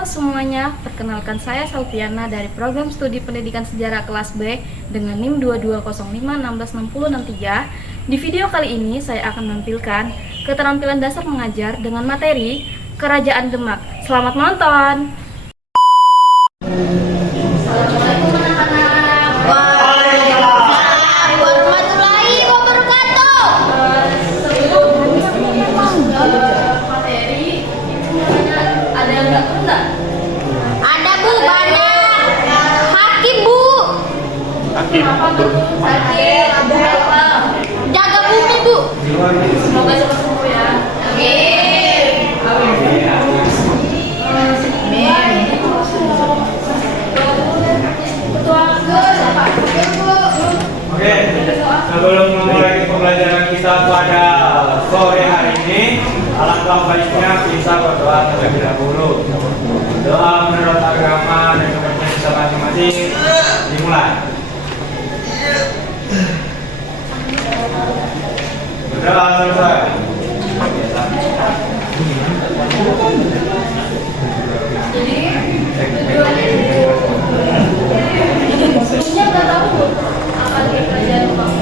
Halo semuanya, perkenalkan saya Salviana dari Program Studi Pendidikan Sejarah kelas B dengan NIM 2205166063. Di video kali ini saya akan menampilkan keterampilan dasar mengajar dengan materi Kerajaan Demak. Selamat menonton. Assalamualaikum anak-anak. Waalaikumsalam warahmatullahi wabarakatuh. Materi ada yang nggak pernah? Ada Bu, banyak. Hakim Bu. Apa tuh? Sakit, apa? Jaga bumi Bu. Semoga cepat sembuh ya. Amin. Oke, sebelum memulai pembelajaran kita pada sore hari ini, alangkah baiknya kita berdoa terlebih dahulu. Doa menurut agama dan kepercayaan kita masing-masing dimulai. Berdoa selesai. Sebelumnya nggak tahu apa dia kerajaan Demak.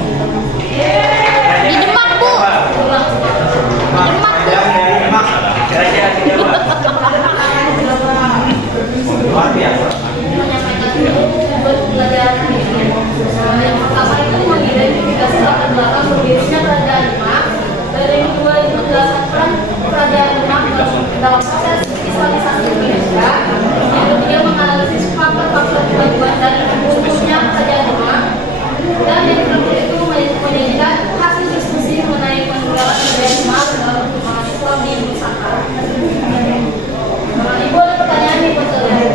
Di Demak Bu. Luar biasa. Menyampaikan dulu pelajaran ini. Yang pertama itu mengidentifikasi latar belakang berdirinya kerajaan Demak. Dari yang kedua itu menjelaskan kerajaan Demak dalam proses islamisasi Indonesia. Yang ketiga menganalisis faktor-faktor kemajuan dan runtuhnya kerajaan Demak. Dan yang terakhir itu menyajikan hasil diskusi mengenai peninggalan kerajaan Demak dalam perkembangan Islam di Nusantara. Ibu ada pertanyaan nih buat kalian.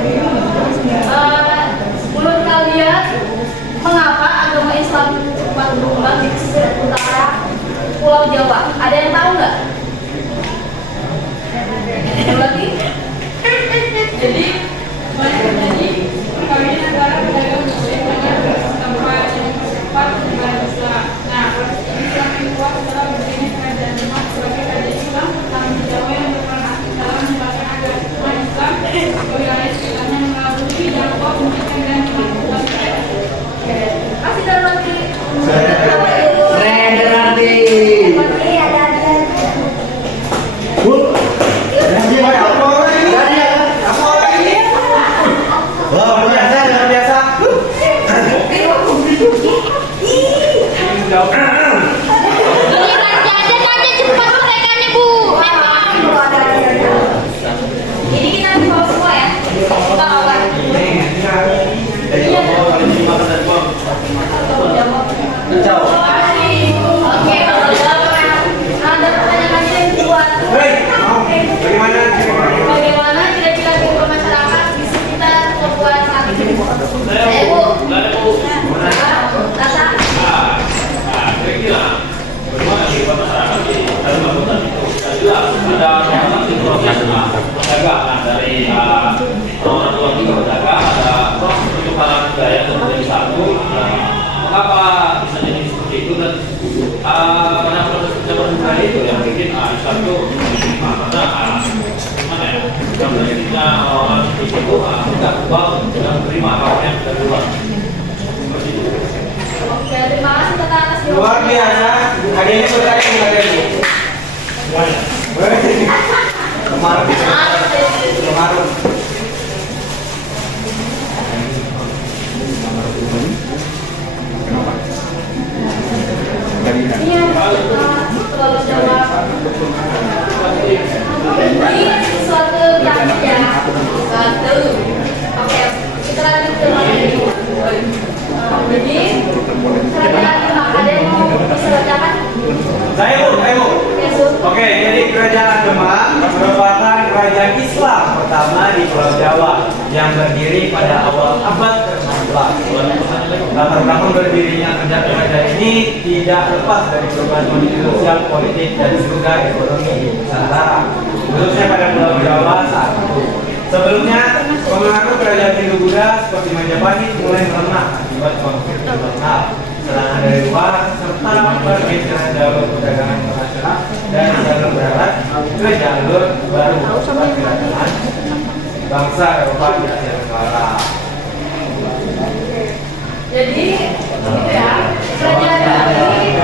Menurut kalian mengapa agama Islam cepat berkembang di pesisir utara Pulau Jawa? Ada yang tahu nggak? Ada lagi? Jadi kami negara pedagang muslim dengan tempat yang tersebar di Islam. Nah, Islam yang kuat setelah berdirinya kerajaan Demak sebagai kerajaan Islam pertama di Jawa yang berperan aktif dalam menyebarkan agama Islam ke wilayah sekitarnya melalui dakwah pendidikan dan kemampuan. kasih dan nanti. Giliran jajan aja cepat mereka nih Bu. Ini kita bawa semua ya. Kita bawa. Oke, kalau ada pertanyaan lagi yang buat. Bagaimana kira-kira kehidupan masyarakat di sekitar Kepulauan saat ini? Bu. Rasa? Dari orang tua kita berdagang ada pertukaran budaya menjadi satu. Mengapa bisa jadi seperti itu dan karena proses pertukaran budaya itu yang bikin Islam itu karena gimana ya? Karena kita orang seperti itu tidak kebal dan terima apa yang dari luar. Seperti itu. Oke, terima kasih kakak atas Luar biasa. Ada yang bertanya ada ini. Kemarin. Kemarin. Ini Pulau Jawa. Ini suatu praktik ya. Satu. Oke, kita lanjut ke materi. Jadi, kerajaan Demak ada yang mau bisa bacakan? Saya Bu. Ya, Su. Oke, jadi kerajaan Demak merupakan kerajaan Islam pertama di Pulau Jawa yang berdiri pada awal abad ke-16. Latar belakang berdirinya kerajaan ini tidak lepas dari perubahan kondisi sosial, politik, dan juga ekonomi di Nusantara, khususnya pada Pulau Jawa saat itu. Sebelumnya, pengaruh kerajaan Hindu-Buddha seperti Majapahit mulai melemah akibat konflik internasional. serangan dari luar, serta pergeseran jalur perdagangan internasional dari jalur darat ke jalur baru perdagangan bangsa Eropa di Asia Tenggara. Jadi, gitu ya, kerajaan ini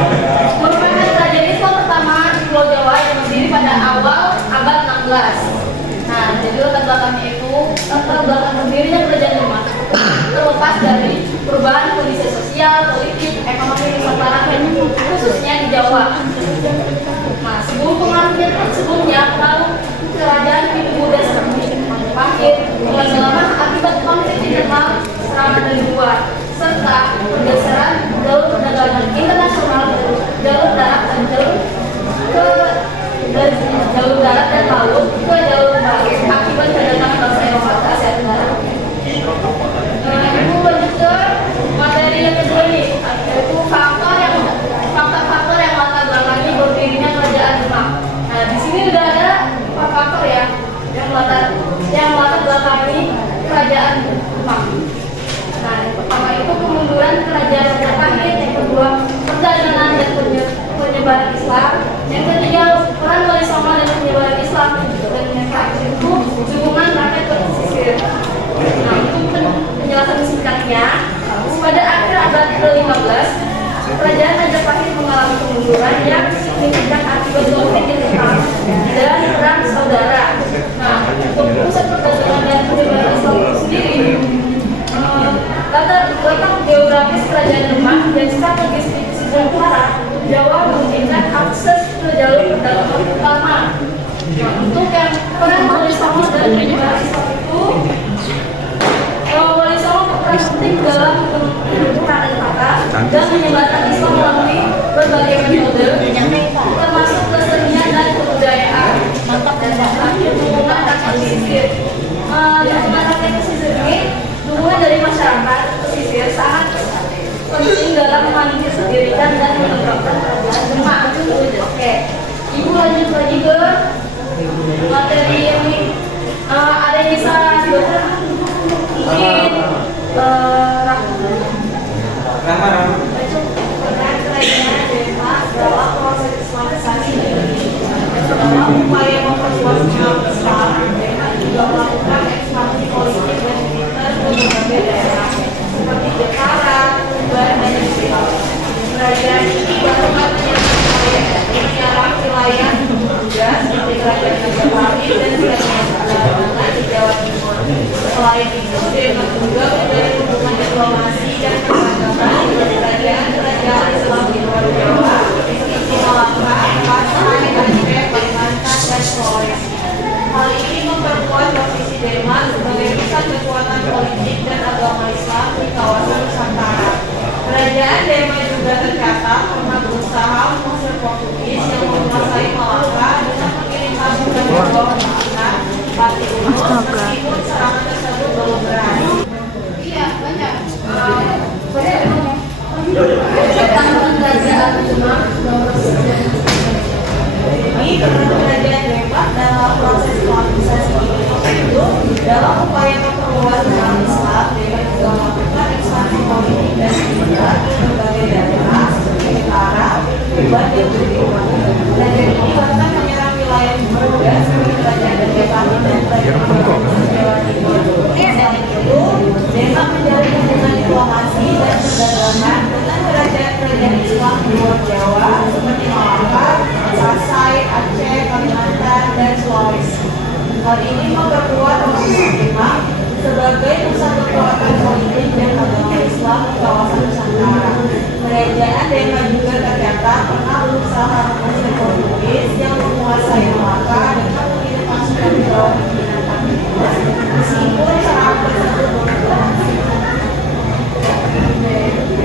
merupakan kerajaan Islam pertama di Pulau Jawa yang berdiri pada awal abad 16. Nah, jadi latar belakangnya itu, latar belakang berdirinya kerajaan Demak terlepas dari perubahan kondisi sosial, politik, ekonomi Nusantara, khususnya di Jawa. Nah, sebelumnya pengaruh kerajaan Hindu Buddha seperti Majapahit mulai melemah akibat konflik internal, serangan dari luar, serta pergeseran jalur perdagangan internasional dari jalur darat dan laut ke jalur laut akibat kedatangan bangsa Eropa ke Asia Tenggara. Ibu lanjut ke materi yang kedua nih, yaitu faktor-faktor yang latar belakangi berdirinya kerajaan Demak. Nah, di sini udah ada faktor ya yang latar belakangi kerajaan Demak. Nah, yang pertama itu kemunduran kerajaan Majapahit, yang kedua perdagangan dan penyebaran Islam, yang ketiga peran Wali Songo dan penyebaran Islam, dan yang terakhir itu dukungan rakyat pesisir. Nah, untuk penjelasan singkatnya, pada akhir abad ke-15, kerajaan Majapahit mengalami kemunduran yang signifikan akibat konflik internal dan perang saudara. Nah, untuk pusat perdagangan dan penyebaran Islam itu sendiri, letak geografis kerajaan Demak dan strategis di pesisir utara Jawa memungkinkan akses ke jalur perdagangan utama. Nah, untuk yang peran Wali Songo dan penyebaran Islam itu, Wali Songo berperan penting dalam menentukan kata dan menyebarkan Islam melalui berbagai metode, termasuk kesenian dan kebudayaan. Dan terakhir dukungan rakyat pesisir. Dukungan rakyat pesisir ini, dukungan dari masyarakat pesisir sangat penting dalam mendirikan dan menegakkan kerajaan Demak. Oke, Ibu lanjut lagi ke materi ini. Ada yang bisa dibaca? Mungkin kerajaan Demak dalam proses Islamisasi dalam upaya memperluas umat Islam, Demak juga melakukan ekspansi politik dan militer ke berbagai daerah seperti Jepara, Tuban, dan Mesir. Kerajaan ini bahkan menyerang wilayah juga seperti kerajaan Majapahit dan kerajaan di Jawa Timur. Selain itu, Demak juga menjadi hubungan diplomasi dan perdagangan dengan kerajaan Islam di luar Jawa seperti Malaka, Pasai, Aceh, Kalimantan, dan Sulawesi. Hal ini memperkuat posisi Demak sebagai pusat kekuatan politik dan agama Islam di kawasan Nusantara. Kerajaan Demak juga tercatat pernah berusaha mengusir Portugis yang menguasai Malaka dengan mengirim pasukan ke bawah Malaka, Pati Unus, meskipun serangan tersebut belum berhasil. Iya, banyak. Kerajaan Demak ini kerajaan Demak dalam proses kolonisasi Indonesia itu dalam upaya memperluas umat Islam, Demak juga melakukan ekspansi politik dan militer ke berbagai daerah seperti Jepara, Tuban, dan Timur. Kerajaan ini bahkan menyerang wilayah juga seperti kerajaan Majapahit dan kerajaan Jawa Timur. Selain itu, Demak menjalin hubungan diplomasi dan perdagangan dengan kerajaan-kerajaan Islam di luar Jawa seperti Malaka, Pasai, Aceh, Kalimantan, dan Sulawesi. Hal ini memperkuat posisi Demak sebagai pusat kekuatan politik dan agama Islam di kawasan Nusantara. Kerajaan Demak juga tercatat pernah berusaha mengusir Portugis yang menguasai Malaka dengan mengirim pasukan ke bawah pimpinan Pati Unus, meskipun serangan tersebut belum berhasil.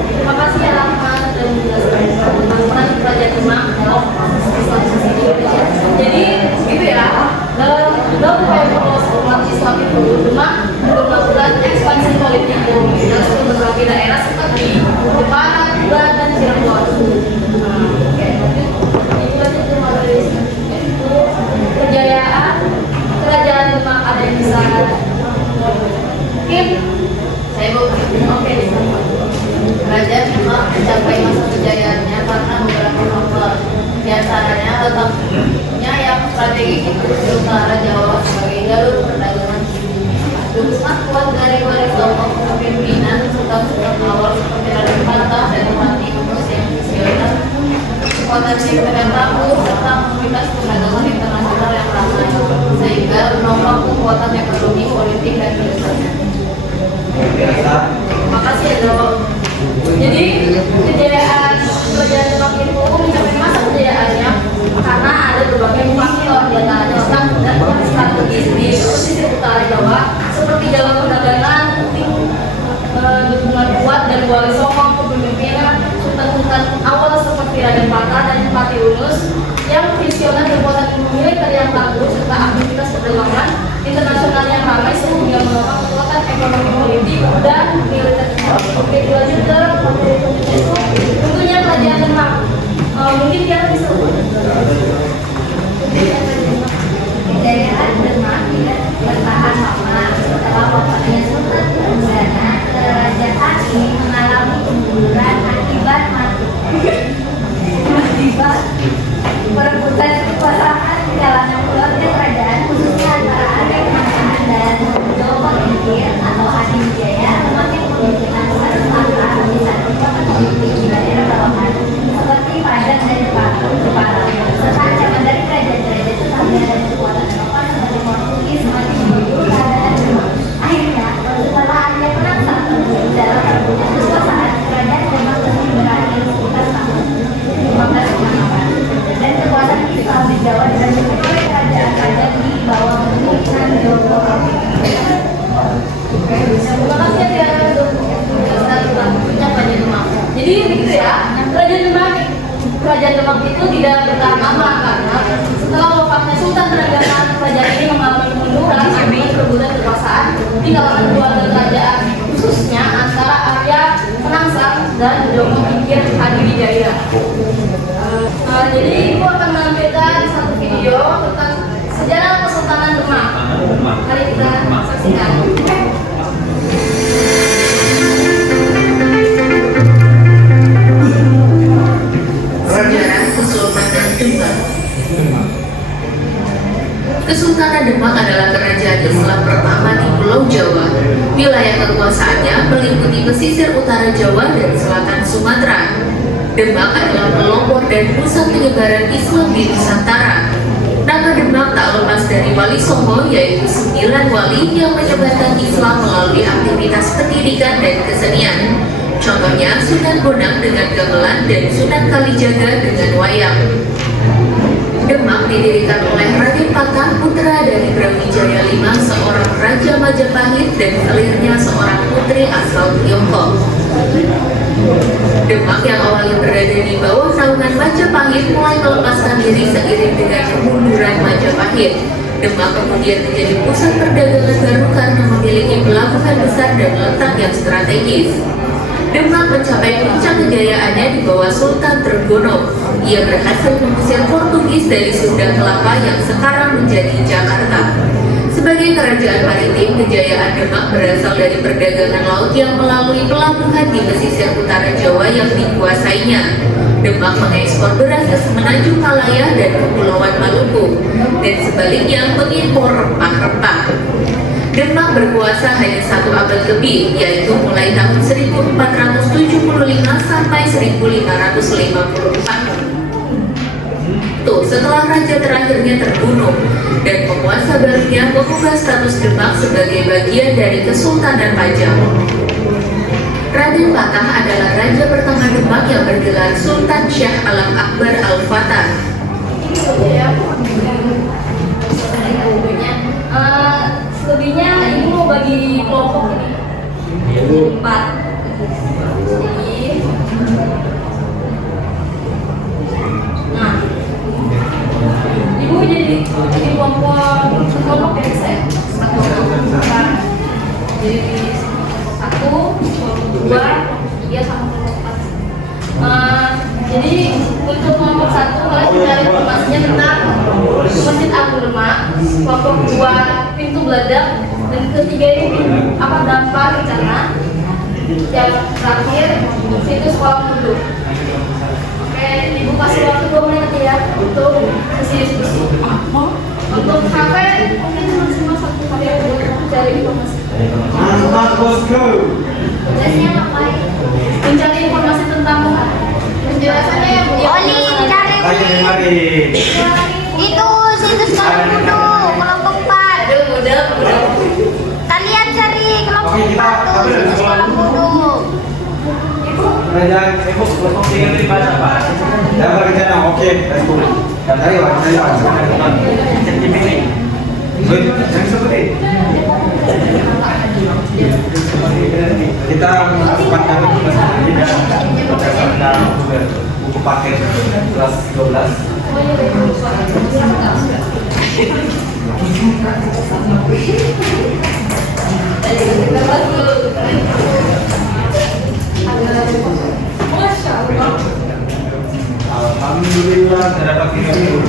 Terima kasih ya Rahman dan menjelaskan tentang peran kerajaan Demak dalam proses Islamisasi Indonesia. Jadi gitu ya, dalam upaya memperluas umat Islam itu, Demak melakukan ekspansi politik dan militer ke berbagai daerah seperti Jepara, Tuban, dan Cirebon. Oke, lanjut ke materi itu kejayaan kerajaan Demak. Ada yang bisa mungkin saya mau oke. Kerajaan Demak mencapai masa kejayaannya karena beberapa faktor, di antaranya letaknya yang strategis di utara Jawa sebagai jalur perdagangan dukungan kuat dari wali songo kepemimpinan sultan-sultan awal seperti Raden Patah dan Mati Yunus yang visioner, potensi Taku serta komunitas perdagangan internasional yang ramai sehingga menopang kekuatan ekonomi, politik dan militernya. Makasih ya Dok. Jadi kejayaan kerajaan Demak itu mencapai masa kejayaannya karena ada berbagai faktor, di antaranya letak dan strategis di pesisir utara Jawa seperti jalur perdagangan, dukungan kuat dan wali songo kepemimpinan sultan-sultan awal seperti Raden Patah dan Mati Yunus yang visioner berpotensi militer yang tangguh serta aktivitas perdagangan internasional yang ramai sehingga menopang kekuatan ekonomi, politik dan militer. Oke, dilanjut ke materi itu tentunya kerajaan Demak. Mungkin dia bisa Kejayaan Demak tidak bertahan lama. Setelah wafatnya Sultan Trenggana, kerajaan ini mengalami kemunduran akibat perebutan kekuasaan di kalangan keluarga kerajaan, khususnya antara Arya Mangkunegaran dan Jawa Pengikir atau Adi Wijaya, semakin kemungkinan bertambah di satu kota politik di daerah bawahan seperti Padang dan Jepara, serta ancaman dari kerajaan-kerajaan tetangga dan kekuatan Eropa seperti Portugis semakin mengguyur keadaan Demak. Akhirnya, setelah Arya Perang Sabtu dalam perebutan kekuasaan, kerajaan Demak resmi berakhir sekitar tahun 1558 dan kekuasaan Islam di Jawa dilanjutkan oleh kerajaan-kerajaan di bawah kepemimpinan Jawa. terima kasih ya untuk penjelasan Kerajaan Demak. Jadi begitu ya, Kerajaan Demak itu tidak bertahan lama karena setelah wafatnya Sultan Trenggana, kerajaan ini mengalami kemunduran akibat perebutan kekuasaan di kalangan keluarga kerajaan, khususnya antara Arya Penangsang dan Jawa Pengikir Adi Wijaya. Jadi ibu akan menampilkan satu video tentang sejarah Kesultanan Demak. Mari kita saksikan. Sejarah Kesultanan Demak. Kesultanan Demak adalah kerajaan Islam pertama di Pulau Jawa. Wilayah kekuasaannya meliputi pesisir utara Jawa dan selatan Sumatera. Demak adalah pelopor dan pusat penyebaran Islam di Nusantara. Nama Demak tak lepas dari wali songo, yaitu 9 wali yang menyebarkan Islam melalui aktivitas pendidikan dan kesenian. Contohnya Sunan Bonang dengan gamelan dan Sunan Kalijaga dengan wayang. Demak didirikan oleh Raden Patah, putra dari Brawijaya V, seorang raja Majapahit dan selirnya seorang putri asal Tiongkok. Demak yang awalnya berada di bawah naungan Majapahit mulai melepaskan diri seiring dengan kemunduran Majapahit. Demak kemudian menjadi pusat perdagangan baru karena memiliki pelabuhan besar dan letak yang strategis. Demak mencapai puncak kejayaannya di bawah Sultan Trenggono. Ia berhasil mengusir Portugis dari Sunda Kelapa yang sekarang menjadi Jakarta. Sebagai kerajaan maritim, kejayaan Demak berasal dari perdagangan laut yang melalui pelabuhan di pesisir utara Jawa yang dikuasainya. Demak mengekspor beras ke Semenanjung Malaya dan Kepulauan Maluku, dan sebaliknya mengimpor rempah-rempah. Demak berkuasa hanya 1 abad lebih, yaitu mulai tahun 1475 sampai 1554. Setelah raja terakhirnya terbunuh dan penguasa barunya mengubah status Demak sebagai bagian dari Kesultanan Pajang. Raden Patah adalah raja pertama Demak yang bergelar Sultan Syah Alam Akbar Al-Fatah. Selebihnya ini mau bagi kelompok ini 4. Jadi, nah, ibu jadi kelompok yang saya satu, jadi 1, 2, 3 sama kelompok 4. Jadi untuk kelompok 1 kalian mencari informasinya tentang Masjid Agung Demak, kelompok 2 pintu beladak, dan ketiga ini apa dampak rencana, yang terakhir situs kolam duduk. Oke, ibu kasih waktu 2 menit ya untuk sesi diskusi. Untuk HP mungkin cuma 1 kali cari informasi. Mantap bosku. Tugasnya ngapain? Mencari informasi tentang penjelasannya yang Oli, cari Ayo mari. itu situs Kalamudo kelompok 4. Kalian cari kelompok Oke, kita 4 tuh situs Kalamudo. Kerajaan kelompok 3 itu bahasa apa? Dan berencana oke, let's go. Dan ayo, cek di sini. Good, yang seperti kita masukkan tugas ini berdasarkan buku paket kelas 12. Alhamdulillah terdapat video.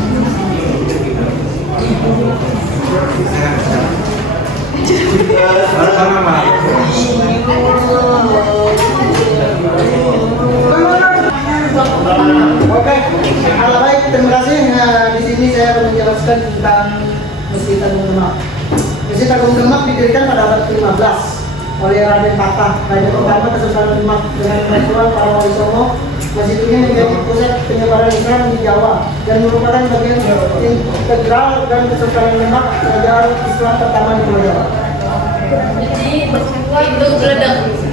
Sama-sama. Oke, hal baik, terima kasih. Nah, di sini saya akan menjelaskan tentang Masjid Agung Demak. Masjid Agung Demak didirikan pada abad ke-15 oleh Raden Patah, Raja pertama Kesultanan Demak dengan bantuan para wali Songo. Masjid ini menjadi pusat penyebaran Islam di Jawa dan merupakan bagian integral dan Kesultanan Demak, kerajaan Islam pertama di Pulau Jawa. Jadi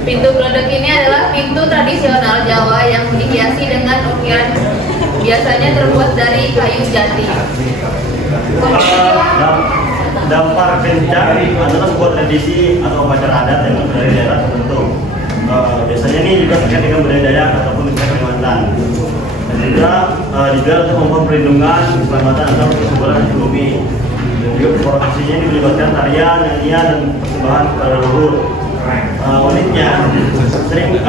pintu gledek ini adalah pintu tradisional Jawa yang dihiasi dengan ukiran biasanya terbuat dari kayu jati. Dampar kencang adalah sebuah tradisi atau upacara adat yang berada di daerah tertentu. Biasanya ini juga terkait dengan budaya Dayak ataupun dengan Kalimantan. Dan juga dijual untuk membuat perlindungan, keselamatan atau kesuburan ekonomi. Dan juga prosesinya ini melibatkan tarian, nyanyian, dan persembahan kepada leluhur. Uniknya, sering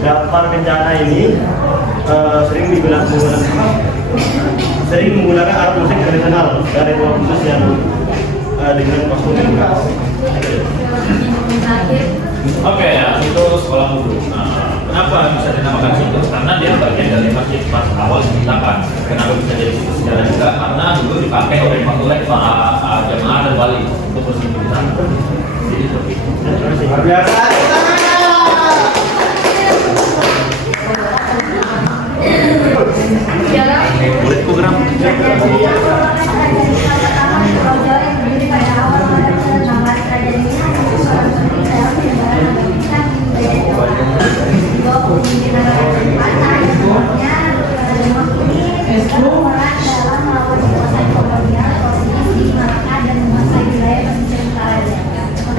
dampar kencana ini sering menggunakan alat musik tradisional dari pulau khusus yang dengan kostum yang khas. Oke, ya, itu sekolah dulu. Kenapa bisa dinamakan situs? Karena dia bagian dari masjid pas awal diciptakan. Kenapa bisa jadi situs sejarah juga? Karena dulu dipakai oleh jemaah dan wali untuk bersembunyi. Jadi seperti itu. Luar biasa. Boleh program.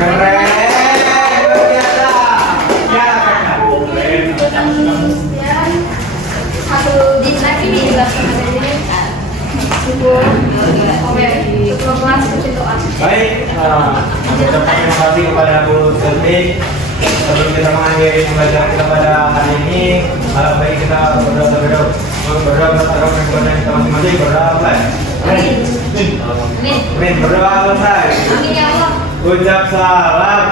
Keren. Luar biasa. Ya, Satu di lagi nih juga cukup kelas percintaan. baik, mengucapkan terima kasih kepada Bu Seltik. Sebelum kita mengakhiri pembelajaran kita pada hari ini, alangkah baik kita berdoa kepada kita masing-masing. Berdoa selesai. Amin. Berdoa selesai. Amin ya Allah. Ucap salam.